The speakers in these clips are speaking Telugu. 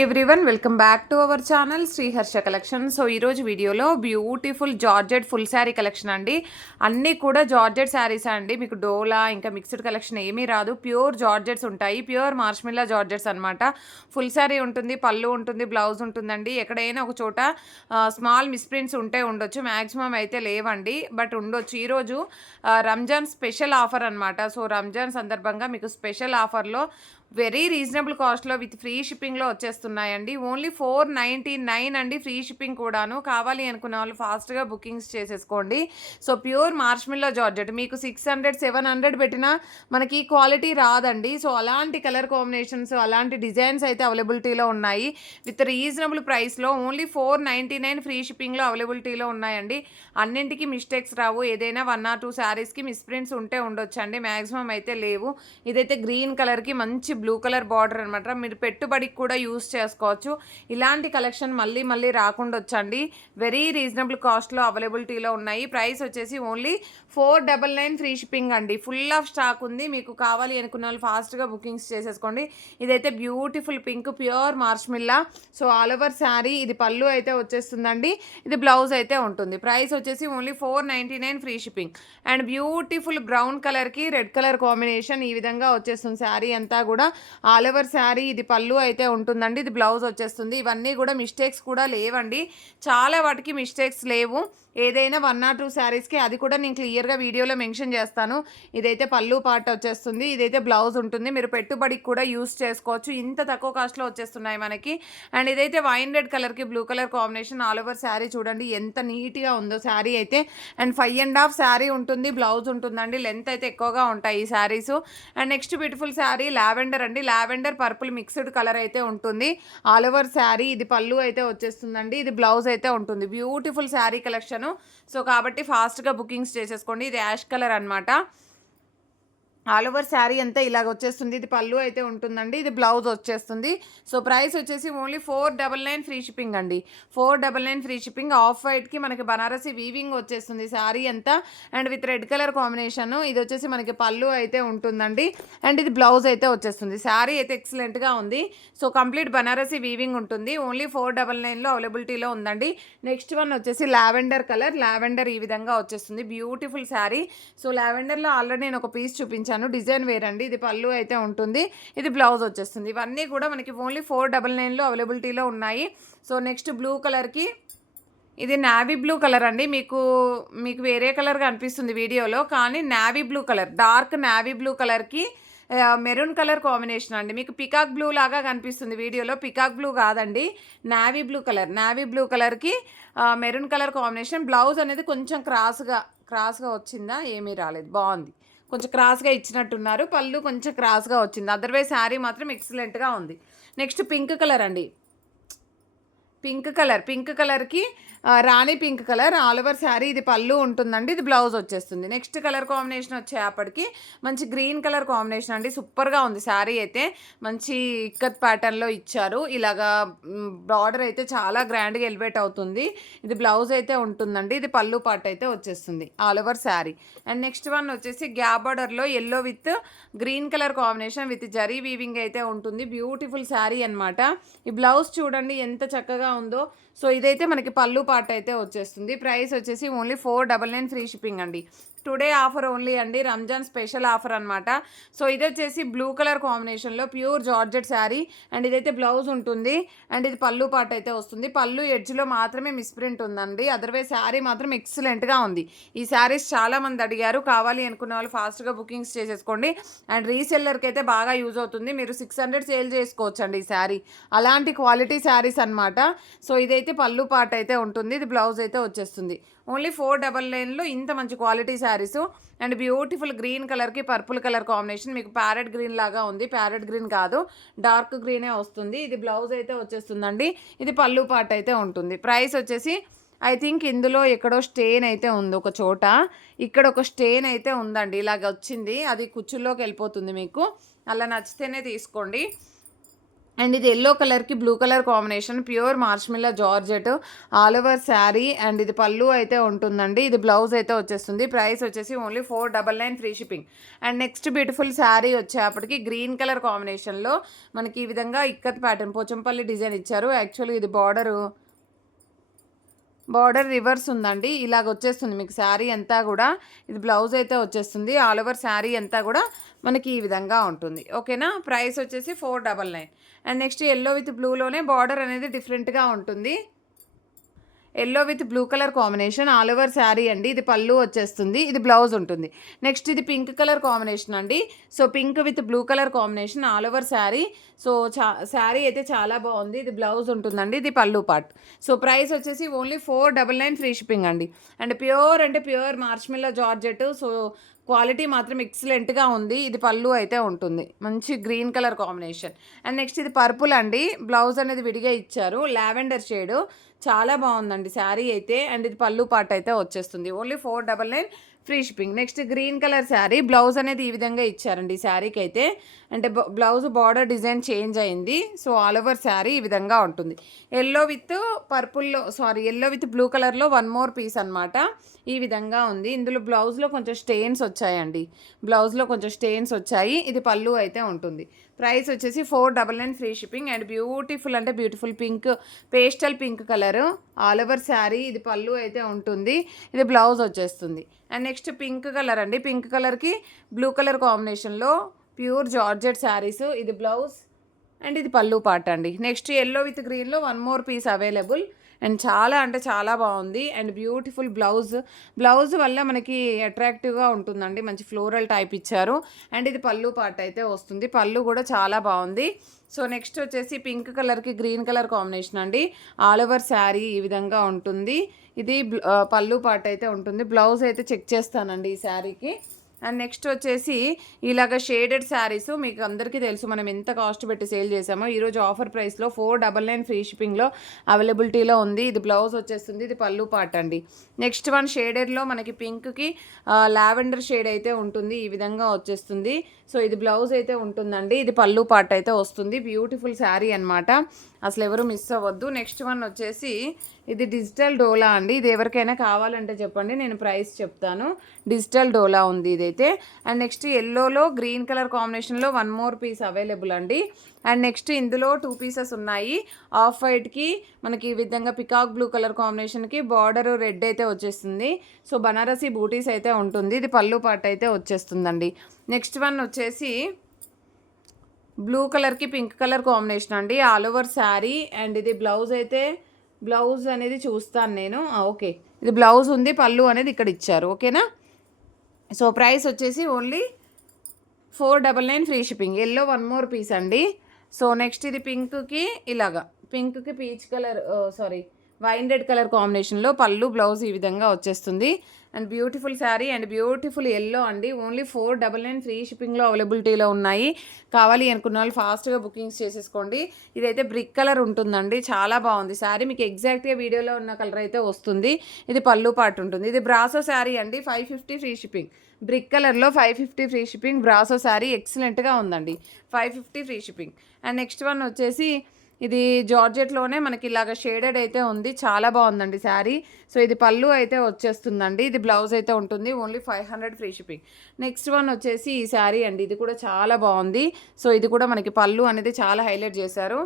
Everyone welcome back to our channel Sriharsha collection. So ఈరోజు వీడియోలో beautiful georgette full sari collection అండి. అన్నీ కూడా జార్జెట్ శారీస్ అండి. మీకు డోలా ఇంకా మిక్స్డ్ కలెక్షన్ ఏమీ రాదు. ప్యూర్ జార్జెట్స్ ఉంటాయి. ప్యూర్ మార్ష్మిల్లా జార్జెట్స్ అనమాట. ఫుల్ శారీ ఉంటుంది, పళ్ళు ఉంటుంది, బ్లౌజ్ ఉంటుందండి. ఎక్కడైనా ఒక చోట స్మాల్ మిస్ప్రింట్స్ ఉంటే ఉండొచ్చు, మ్యాక్సిమం అయితే లేవండి, బట్ ఉండొచ్చు. ఈరోజు రంజాన్ స్పెషల్ ఆఫర్ అనమాట. సో రంజాన్ సందర్భంగా మీకు స్పెషల్ ఆఫర్లో వెరీ రీజనబుల్ కాస్ట్లో విత్ ఫ్రీ షిప్పింగ్లో వచ్చేస్తున్నాయండి. ఓన్లీ 499 అండి, ఫ్రీ షిప్పింగ్ కూడాను. కావాలి అనుకున్న వాళ్ళు ఫాస్ట్గా బుకింగ్స్ చేసేసుకోండి. సో ప్యూర్ మార్ష్మిల్లా జార్జెట్ మీకు 600 700 పెట్టినా మనకి క్వాలిటీ రాదండి. సో అలాంటి కలర్ కాంబినేషన్స్, అలాంటి డిజైన్స్ అయితే అవైలబిలిటీలో ఉన్నాయి విత్ రీజనబుల్ ప్రైస్లో. ఓన్లీ 499 ఫ్రీ షిప్పింగ్లో అవైలబిలిటీలో ఉన్నాయండి. అన్నింటికి మిస్టేక్స్ రావు. ఏదైనా 1 or 2 శారీస్కి మిస్ప్రింట్స్ ఉంటే ఉండొచ్చండి, మ్యాక్సిమం అయితే లేవు. ఇదైతే గ్రీన్ కలర్కి మంచి బ్లూ కలర్ బార్డర్ అనమాట. మీరు పెట్టుబడికి కూడా యూస్ చేసుకోవచ్చు. ఇలాంటి కలెక్షన్ మళ్ళీ మళ్ళీ రాకుండా వచ్చండి. వెరీ రీజనబుల్ కాస్ట్లో అవైలబిలిటీలో ఉన్నాయి. ప్రైస్ వచ్చేసి ఓన్లీ 499 ఫ్రీ షిప్పింగ్ అండి. ఫుల్ ఆఫ్ స్టాక్ ఉంది. మీకు కావాలి అనుకున్న వాళ్ళు ఫాస్ట్గా బుకింగ్స్ చేసేసుకోండి. ఇదైతే beautiful pink pure marshmallow. So all over sari ఇది పళ్ళు అయితే వచ్చేస్తుందండి, ఇది బ్లౌజ్ అయితే ఉంటుంది. ప్రైస్ వచ్చేసి only 499 free shipping. And beautiful brown కలర్కి రెడ్ కలర్ కాంబినేషన్ ఈ విధంగా వచ్చేస్తుంది. శారీ అంతా కూడా ఆల్ ఓవర్ శారీ ఇది పళ్ళు అయితే ఉంటుందండి, ఇది బ్లౌజ్ వచ్చేస్తుంది. ఇవన్నీ కూడా మిస్టేక్స్ కూడా లేవండి, చాలా వాటికి మిస్టేక్స్ లేవు. ఏదైనా 1 or 2 శారీస్కి అది కూడా నేను క్లియర్గా వీడియోలో మెన్షన్ చేస్తాను. ఇదైతే పళ్ళు పార్ట్ వచ్చేస్తుంది, ఇదైతే బ్లౌజ్ ఉంటుంది. మీరు పెట్టుబడికి కూడా యూస్ చేసుకోవచ్చు. ఇంత తక్కువ కాస్ట్లో వచ్చేస్తున్నాయి మనకి. అండ్ ఇదైతే వైన్ రెడ్ కలర్కి blue colour combination all over sari చూడండి ఎంత నీట్గా ఉందో శారీ అయితే. అండ్ 5.5 శారీ ఉంటుంది, బ్లౌజ్ ఉంటుందండి. లెంత్ అయితే ఎక్కువగా ఉంటాయి ఈ saris. And next beautiful sari lavender అండి. లావెండర్ పర్పుల్ మిక్స్డ్ కలర్ అయితే ఉంటుంది ఆల్ ఓవర్ శారీ. ఇది పళ్ళు అయితే వచ్చేస్తుందండి, ఇది బ్లౌజ్ అయితే ఉంటుంది. Beautiful sari collection. సో కాబట్టి ఫాస్ట్గా బుకింగ్స్ చేసేసుకోండి. ఇది యాష్ కలర్ అనమాట. ఆల్ ఓవర్ శారీ అంతా ఇలాగ వచ్చేస్తుంది. ఇది పళ్ళు అయితే ఉంటుందండి, ఇది బ్లౌజ్ వచ్చేస్తుంది. సో ప్రైస్ వచ్చేసి ఓన్లీ 499 ఫ్రీ షిప్పింగ్ అండి. 499 ఫ్రీ షిప్పింగ్. ఆఫ్ వైట్కి మనకి బనారసి వీవింగ్ వచ్చేస్తుంది శారీ అంతా. And with red colour combination. ఇది వచ్చేసి మనకి పళ్ళు అయితే ఉంటుందండి, అండ్ ఇది బ్లౌజ్ అయితే వచ్చేస్తుంది. శారీ అయితే ఎక్సలెంట్గా ఉంది. సో కంప్లీట్ బనారసి వీవింగ్ ఉంటుంది. ఓన్లీ 499లో అవైలబిలిటీలో ఉందండి. నెక్స్ట్ వన్ వచ్చేసి లావెండర్ కలర్. లావెండర్ ఈ విధంగా వచ్చేస్తుంది, బ్యూటిఫుల్ శారీ. సో లావెండర్లో ఆల్రెడీ నేను ఒక పీస్ చూపించాను, డిజైన్ వేర్ అండి. ఇది పళ్ళు అయితే ఉంటుంది, ఇది బ్లౌజ్ వచ్చేస్తుంది. ఇవన్నీ కూడా మనకి ఓన్లీ 499లో అవైలబిలిటీలో ఉన్నాయి. సో నెక్స్ట్ బ్లూ కలర్కి ఇది నావీ బ్లూ కలర్ అండి. మీకు వేరే కలర్గా అనిపిస్తుంది వీడియోలో, కానీ navy blue colour, dark navy blue కలర్కి మెరూన్ కలర్ కాంబినేషన్ అండి. మీకు పికాక్ బ్లూ లాగా కనిపిస్తుంది వీడియోలో, పికాక్ బ్లూ కాదండి, navy blue colour. Navy blue కలర్కి మెరూన్ కలర్ కాంబినేషన్. బ్లౌజ్ అనేది కొంచెం క్రాస్గా వచ్చిందా, ఏమీ రాలేదు, బాగుంది. కొంచెం క్రాస్గా ఇచ్చినట్టున్నారు. పళ్ళు కొంచెం క్రాస్గా వచ్చింది. అదర్వైజ్ శారీ మాత్రం ఎక్సలెంట్గా ఉంది. నెక్స్ట్ పింక్ కలర్ అండి. పింక్ కలర్కి rani pink colour all over sari. ఇది పళ్ళు ఉంటుందండి, ఇది బ్లౌజ్ వచ్చేస్తుంది. నెక్స్ట్ కలర్ కాంబినేషన్ వచ్చేపటికి మంచి గ్రీన్ కలర్ కాంబినేషన్ అండి. సూపర్గా ఉంది శారీ అయితే. మంచి ఇక్కత్ ప్యాటర్న్లో ఇచ్చారు. ఇలాగా బార్డర్ అయితే చాలా గ్రాండ్గా ఎలివేట్ అవుతుంది. ఇది బ్లౌజ్ అయితే ఉంటుందండి, ఇది పళ్ళు పార్ట్ అయితే వచ్చేస్తుంది all over sari. And next one వచ్చేసి గ్యాప్ బార్డర్లో yellow with green colour combination with zari weaving అయితే ఉంటుంది. బ్యూటిఫుల్ శారీ అనమాట. ఈ బ్లౌజ్ చూడండి ఎంత చక్కగా ఉందో. సో ఇదైతే మనకి పళ్ళు పార్ట్ అయితే వచ్చేస్తుంది. ప్రైస్ వచ్చేసి ఓన్లీ 499 ఫ్రీ షిప్పింగ్ అండి. టుడే ఆఫర్ ఓన్లీ అండి, రంజాన్ స్పెషల్ ఆఫర్ అనమాట. సో ఇది వచ్చేసి బ్లూ కలర్ కాంబినేషన్లో ప్యూర్ జార్జెట్ శారీ. అండ్ ఇదైతే బ్లౌజ్ ఉంటుంది, అండ్ ఇది పళ్ళు పార్ట్ అయితే వస్తుంది. పళ్ళు ఎడ్జ్లో మాత్రమే మిస్ప్రింట్ ఉందండి, అదర్వైజ్ శారీ మాత్రం ఎక్సలెంట్గా ఉంది. ఈ శారీస్ చాలామంది అడిగారు, కావాలి అనుకున్న వాళ్ళు ఫాస్ట్గా బుకింగ్స్ చేసేసుకోండి. అండ్ రీసెల్లర్కి అయితే బాగా యూజ్ అవుతుంది. మీరు 600 సేల్ చేసుకోవచ్చండి ఈ శారీ, అలాంటి క్వాలిటీ శారీస్ అనమాట. సో ఇదైతే పళ్ళు పార్ట్ అయితే ఉంటుంది, ఇది బ్లౌజ్ అయితే వచ్చేస్తుంది. ఓన్లీ 499లో ఇంత మంచి quality saris. And beautiful green కలర్కి పర్పుల్ కలర్ కాంబినేషన్. మీకు ప్యారెట్ గ్రీన్ లాగా ఉంది, ప్యారెట్ గ్రీన్ కాదు, డార్క్ గ్రీనే వస్తుంది. ఇది బ్లౌజ్ అయితే వచ్చేస్తుందండి, ఇది పళ్ళు పార్ట్ అయితే ఉంటుంది. ప్రైస్ వచ్చేసి ఐ థింక్ ఇందులో ఎక్కడో స్టెయిన్ అయితే ఉంది ఒక చోట, ఇక్కడ ఒక స్టెయిన్ అయితే ఉందండి, ఇలాగ వచ్చింది. అది కుచ్చుల్లోకి వెళ్ళిపోతుంది. మీకు అలా నచ్చితేనే తీసుకోండి. అండ్ ఇది ఎల్లో కలర్కి blue colour combination, pure marshmallow georgette all over sari. And ఇది పళ్ళు అయితే ఉంటుందండి, ఇది బ్లౌజ్ అయితే వచ్చేస్తుంది. ప్రైస్ వచ్చేసి only 499 free shipping. And next beautiful sari వచ్చేప్పటికి గ్రీన్ కలర్ కాంబినేషన్లో మనకి ఈ విధంగా ఇక్కత్ ప్యాటర్న్ పోచంపల్లి డిజైన్ ఇచ్చారు. యాక్చువల్లీ ఇది బార్డర్ రివర్స్ ఉందండి, ఇలాగ వచ్చేస్తుంది మీకు శారీ అంతా కూడా. ఇది బ్లౌజ్ అయితే వచ్చేస్తుంది. ఆల్ ఓవర్ శారీ అంతా కూడా మనకి ఈ విధంగా ఉంటుంది. ఓకేనా, ప్రైస్ వచ్చేసి 499. అండ్ నెక్స్ట్ ఎల్లో విత్ బ్లూలోనే బార్డర్ అనేది డిఫరెంట్గా ఉంటుంది. Yellow with blue colour combination all over sari అండి. ఇది పళ్ళు వచ్చేస్తుంది, ఇది బ్లౌజ్ ఉంటుంది. నెక్స్ట్ ఇది పింక్ కలర్ కాంబినేషన్ అండి. So pink with blue colour combination all over sari. So sari అయితే చాలా బాగుంది. ఇది బ్లౌజ్ ఉంటుందండి, ఇది పళ్ళు పార్ట్. సో ప్రైస్ వచ్చేసి ఓన్లీ 499 ఫ్రీ షిప్పింగ్ అండి. అండ్ ప్యూర్ అంటే pure marshmallow georgette. So quality మాత్రం ఎక్సలెంట్గా ఉంది. ఇది పళ్ళు అయితే ఉంటుంది, మంచి green colour combination. And next ఇది పర్పుల్ అండి, బ్లౌజ్ అనేది విడిగా ఇచ్చారు, లావెండర్ షేడు. చాలా బాగుందండి శారీ అయితే. అండ్ ఇది పళ్ళు పార్ట్ అయితే వచ్చేస్తుంది. Only 499 free shipping. Next green colour sari, blouse అనేది ఈ విధంగా ఇచ్చారండి శారీకి అయితే. అంటే బ్లౌజ్ బార్డర్ డిజైన్ చేంజ్ అయింది. సో ఆల్ ఓవర్ శారీ ఈ విధంగా ఉంటుంది. Yellow with yellow with blue కలర్లో వన్ మోర్ పీస్ అనమాట. ఈ విధంగా ఉంది. ఇందులో బ్లౌజ్లో కొంచెం స్టెయిన్స్ వచ్చాయండి, బ్లౌజ్లో కొంచెం స్టెయిన్స్ వచ్చాయి. ఇది పళ్ళు అయితే ఉంటుంది. ప్రైస్ వచ్చేసి 499 ఫ్రీ షిప్పింగ్. అండ్ బ్యూటిఫుల్ అంటే beautiful pink, pastel pink colour all over sari. ఇది పళ్ళు అయితే ఉంటుంది, ఇది బ్లౌజ్ వచ్చేస్తుంది. అండ్ నెక్స్ట్ పింక్ కలర్ అండి, పింక్ కలర్కి బ్లూ కలర్ కాంబినేషన్లో ప్యూర్ జార్జెట్ శారీస్. ఇది బ్లౌజ్ అండ్ ఇది పళ్ళు పార్ట్ అండి. నెక్స్ట్ ఎల్లో విత్ గ్రీన్లో one more piece available. And చాలా అంటే చాలా బాగుంది. అండ్ బ్యూటిఫుల్ బ్లౌజ్ వల్ల మనకి అట్రాక్టివ్గా ఉంటుందండి, మంచి ఫ్లోరల్ టైప్ ఇచ్చారు. అండ్ ఇది పళ్ళు పార్ట్ అయితే వస్తుంది, పళ్ళు కూడా చాలా బాగుంది. సో నెక్స్ట్ వచ్చేసి పింక్ కలర్కి గ్రీన్ కలర్ కాంబినేషన్ అండి. ఆల్ ఓవర్ శారీ ఈ విధంగా ఉంటుంది. ఇది పళ్ళు పార్ట్ అయితే ఉంటుంది. బ్లౌజ్ అయితే చెక్ చేస్తానండి ఈ శారీకి. అండ్ నెక్స్ట్ వచ్చేసి ఇలాగ షేడెడ్ శారీస్ మీకు అందరికీ తెలుసు మనం ఎంత కాస్ట్ పెట్టి సేల్ చేసామో. ఈరోజు ఆఫర్ ప్రైస్లో 499 ఫ్రీ షిప్పింగ్లో అవైలబిలిటీలో ఉంది. ఇది బ్లౌజ్ వచ్చేస్తుంది, ఇది పళ్ళు పార్ట్ అండి. నెక్స్ట్ వన్ షేడెడ్లో మనకి పింక్కి లావెండర్ షేడ్ అయితే ఉంటుంది, ఈ విధంగా వచ్చేస్తుంది. సో ఇది బ్లౌజ్ అయితే ఉంటుందండి, ఇది పళ్ళు పార్ట్ అయితే వస్తుంది. బ్యూటిఫుల్ శారీ అనమాట, అసలు ఎవరు మిస్ అవ్వద్దు. నెక్స్ట్ వన్ వచ్చేసి ఇది డిజిటల్ డోలా అండి. ఇది ఎవరికైనా కావాలంటే చెప్పండి, నేను ప్రైస్ చెప్తాను. డిజిటల్ డోలా ఉంది ఇదైతే. అండ్ నెక్స్ట్ ఎల్లోలో గ్రీన్ కలర్ కాంబినేషన్లో వన్ మోర్ పీస్ అవైలబుల్ అండి. అండ్ నెక్స్ట్ ఇందులో 2 పీసెస్ ఉన్నాయి. ఆఫ్ వైట్కి మనకి ఈ విధంగా పికాక్ బ్లూ కలర్ కాంబినేషన్కి బార్డర్ రెడ్ అయితే వచ్చేస్తుంది. సో బనారసీ బూటీస్ అయితే ఉంటుంది, ఇది పళ్ళు పార్ట్ అయితే వచ్చేస్తుందండి. నెక్స్ట్ వన్ వచ్చేసి బ్లూ కలర్కి పింక్ కలర్ కాంబినేషన్ అండి, ఆల్ ఓవర్ శారీ. అండ్ ఇది బ్లౌజ్ అనేది చూస్తాను నేను. ఓకే, ఇది బ్లౌజ్ ఉంది, పళ్ళు అనేది ఇక్కడ ఇచ్చారు. ఓకేనా, సో ప్రైస్ వచ్చేసి only 499 free shipping. Yellow one more piece అండి. సో నెక్స్ట్ ఇది పింక్కి peach colour wine red colour కాంబినేషన్లో పళ్ళు బ్లౌజ్ ఈ విధంగా వచ్చేస్తుంది. And beautiful sari and beautiful yellow అండి. ఓన్లీ 499 ఫ్రీ షిప్పింగ్లో అవైలబిలిటీలో ఉన్నాయి. కావాలి అనుకున్న వాళ్ళు ఫాస్ట్గా బుకింగ్స్ చేసేసుకోండి. ఇదైతే బ్రిక్ కలర్ ఉంటుందండి, చాలా బాగుంది శారీ. మీకు ఎగ్జాక్ట్గా వీడియోలో ఉన్న కలర్ అయితే వస్తుంది. ఇది పళ్ళు పార్ట్ ఉంటుంది. ఇది బ్రాసో శారీ అండి, 550 ఫ్రీ షిప్పింగ్. బ్రిక్ కలర్లో 550 ఫ్రీ షిప్పింగ్. బ్రాసో శారీ ఎక్సలెంట్గా ఉందండి, 550 free shipping. And next one వచ్చేసి ఇది జార్జెట్లోనే మనకి ఇలాగ షేడెడ్ అయితే ఉంది, చాలా బాగుందండి శారీ. సో ఇది పళ్ళు అయితే వచ్చేస్తుందండి, ఇది బ్లౌజ్ అయితే ఉంటుంది. Only 500 free shipping. Next one వచ్చేసి ఈ శారీ అండి, ఇది కూడా చాలా బాగుంది. సో ఇది కూడా మనకి పళ్ళు అనేది చాలా హైలైట్ చేశారు.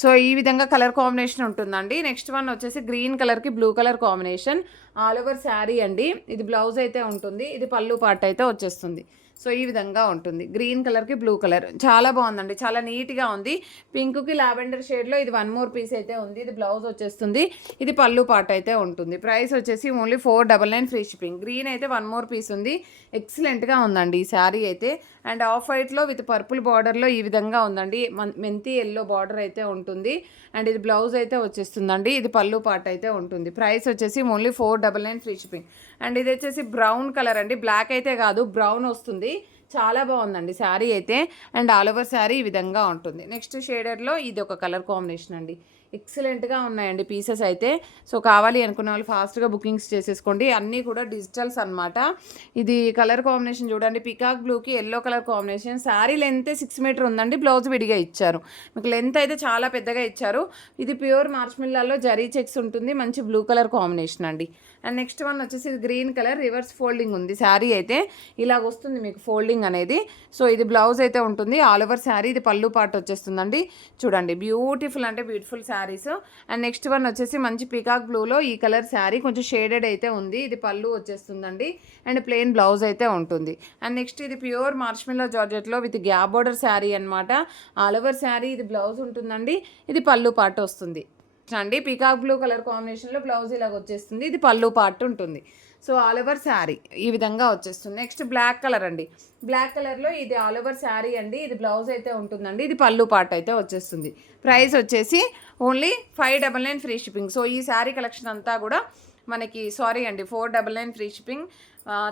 సో ఈ విధంగా కలర్ కాంబినేషన్ ఉంటుందండి. నెక్స్ట్ వన్ వచ్చేసి గ్రీన్ కలర్కి blue colour combination all over sari అండి. ఇది బ్లౌజ్ అయితే ఉంటుంది, ఇది పళ్ళు పార్ట్ అయితే వచ్చేస్తుంది. సో ఈ విధంగా ఉంటుంది, గ్రీన్ కలర్కి బ్లూ కలర్ చాలా బాగుందండి, చాలా నీట్గా ఉంది. పింక్కి లావెండర్ షేడ్లో ఇది వన్ మోర్ పీస్ అయితే ఉంది, ఇది బ్లౌజ్ వచ్చేస్తుంది, ఇది పళ్ళు పార్ట్ అయితే ఉంటుంది. ప్రైస్ వచ్చేసి ఓన్లీ 499 ఫ్రీ షిప్పింగ్. గ్రీన్ అయితే వన్ మోర్ పీస్ ఉంది, ఎక్సలెంట్గా ఉందండి ఈ శారీ అయితే. అండ్ ఆఫ్ వైట్లో విత్ పర్పుల్ బార్డర్లో ఈ విధంగా ఉందండి, మెంతి ఎల్లో బార్డర్ అయితే ఉంటుంది. అండ్ ఇది బ్లౌజ్ అయితే వచ్చేస్తుందండి, ఇది పళ్ళు పార్ట్ అయితే ఉంటుంది. ప్రైస్ వచ్చేసి ఓన్లీ 499 ఫ్రీ షిప్పింగ్. అండ్ ఇది వచ్చేసి బ్రౌన్ కలర్ అండి, బ్లాక్ అయితే కాదు, బ్రౌన్ వస్తుంది, చాలా బాగుందండి శారీ అయితే. అండ్ ఆల్ ఓవర్ శారీ ఈ విధంగా ఉంటుంది. నెక్స్ట్ షేడర్లో ఇది ఒక కలర్ కాంబినేషన్ అండి. ఎక్సలెంట్గా ఉన్నాయండి పీసెస్ అయితే. సో కావాలి అనుకున్న వాళ్ళు ఫాస్ట్గా బుకింగ్స్ చేసేసుకోండి. అన్నీ కూడా డిజిటల్స్ అనమాట. ఇది కలర్ కాంబినేషన్ చూడండి, పికాక్ బ్లూకి yellow colour combination. Sari length 6 metre ఉందండి, బ్లౌజ్ విడిగా ఇచ్చారు. మీకు లెంత్ అయితే చాలా పెద్దగా ఇచ్చారు. ఇది ప్యూర్ మార్ష్మిల్లాలో జరీ చెక్స్ ఉంటుంది, మంచి బ్లూ కలర్ కాంబినేషన్ అండి. అండ్ నెక్స్ట్ వన్ వచ్చేసి ఇది గ్రీన్ కలర్, రివర్స్ ఫోల్డింగ్ ఉంది శారీ అయితే. ఇలాగ వస్తుంది మీకు ఫోల్డింగ్ అనేది. సో ఇది బ్లౌజ్ అయితే ఉంటుంది. ఆల్ ఓవర్ శారీ ఇది పళ్ళు పార్ట్ వచ్చేస్తుందండి. చూడండి బ్యూటిఫుల్ అంటే beautiful saris. And next one వచ్చేసి మంచి పీకాక్ బ్లూలో ఈ కలర్ శారీ కొంచెం షేడెడ్ అయితే ఉంది. ఇది పళ్ళు వచ్చేస్తుందండి. అండ్ ప్లెయిన్ బ్లౌజ్ అయితే ఉంటుంది. అండ్ నెక్స్ట్ ఇది ప్యూర్ మార్ష్మిల్లో జార్జెట్లో విత్ గ్యాప్ బోర్డర్ శారీ అనమాట. ఆల్ ఓవర్ శారీ ఇది బ్లౌజ్ ఉంటుందండి. ఇది పళ్ళు పార్ట్ వస్తుంది అండి. పీకాక్ బ్లూ కలర్ కాంబినేషన్లో బ్లౌజ్ ఇలాగ వచ్చేస్తుంది. ఇది పళ్ళు పార్ట్ ఉంటుంది. సో ఆల్ ఓవర్ శారీ ఈ విధంగా వచ్చేస్తుంది. నెక్స్ట్ బ్లాక్ కలర్ అండి. బ్లాక్ కలర్లో ఇది ఆల్ ఓవర్ శారీ అండి. ఇది బ్లౌజ్ అయితే ఉంటుందండి. ఇది పళ్ళు పార్ట్ అయితే వచ్చేస్తుంది. ప్రైస్ వచ్చేసి ఓన్లీ 599 ఫ్రీ షిప్పింగ్. సో ఈ శారీ కలెక్షన్ అంతా కూడా మనకి సారీ అండి 499 ఫ్రీ షిప్పింగ్.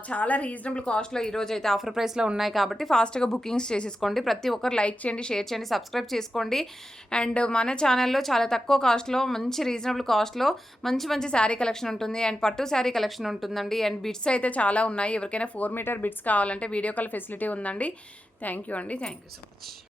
చాలా రీజనబుల్ కాస్ట్లో ఈరోజు అయితే ఆఫర్ ప్రైస్లో ఉన్నాయి కాబట్టి ఫాస్ట్గా బుకింగ్స్ చేసేసుకోండి. ప్రతి ఒక్కరు లైక్ చేయండి, షేర్ చేయండి, సబ్స్క్రైబ్ చేసుకోండి. అండ్ మన ఛానల్లో చాలా తక్కువ కాస్ట్లో మంచి రీజనబుల్ కాస్ట్లో మంచి మంచి శారీ కలెక్షన్ ఉంటుంది. అండ్ పట్టు శారీ కలెక్షన్ ఉంటుందండి. అండ్ బిట్స్ అయితే చాలా ఉన్నాయి. ఎవరికైనా 4 మీటర్ బిట్స్ కావాలంటే వీడియో కాల్ ఫెసిలిటీ ఉందండి. థ్యాంక్ యూ అండి. Thank you so much.